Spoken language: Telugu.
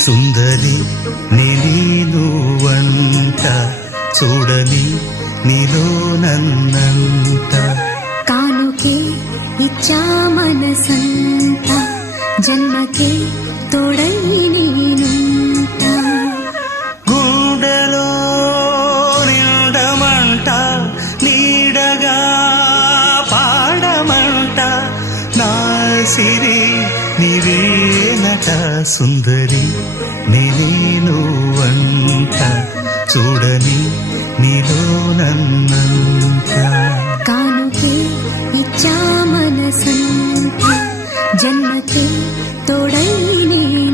సుందరి నేను వంట చూడని నీలో నన్నంట కానుకే ఇచ్చా మనసంత జన్మకే తోడై నేనుంట గుండెలో నిండమంట నీడగా పాడమంట నా సిరి నీవేనట సుందరి నేను వంట చూడని నీలో నన్నంత కానుకే ఇచ్చా మనసంత జన్మకే తోడై నేను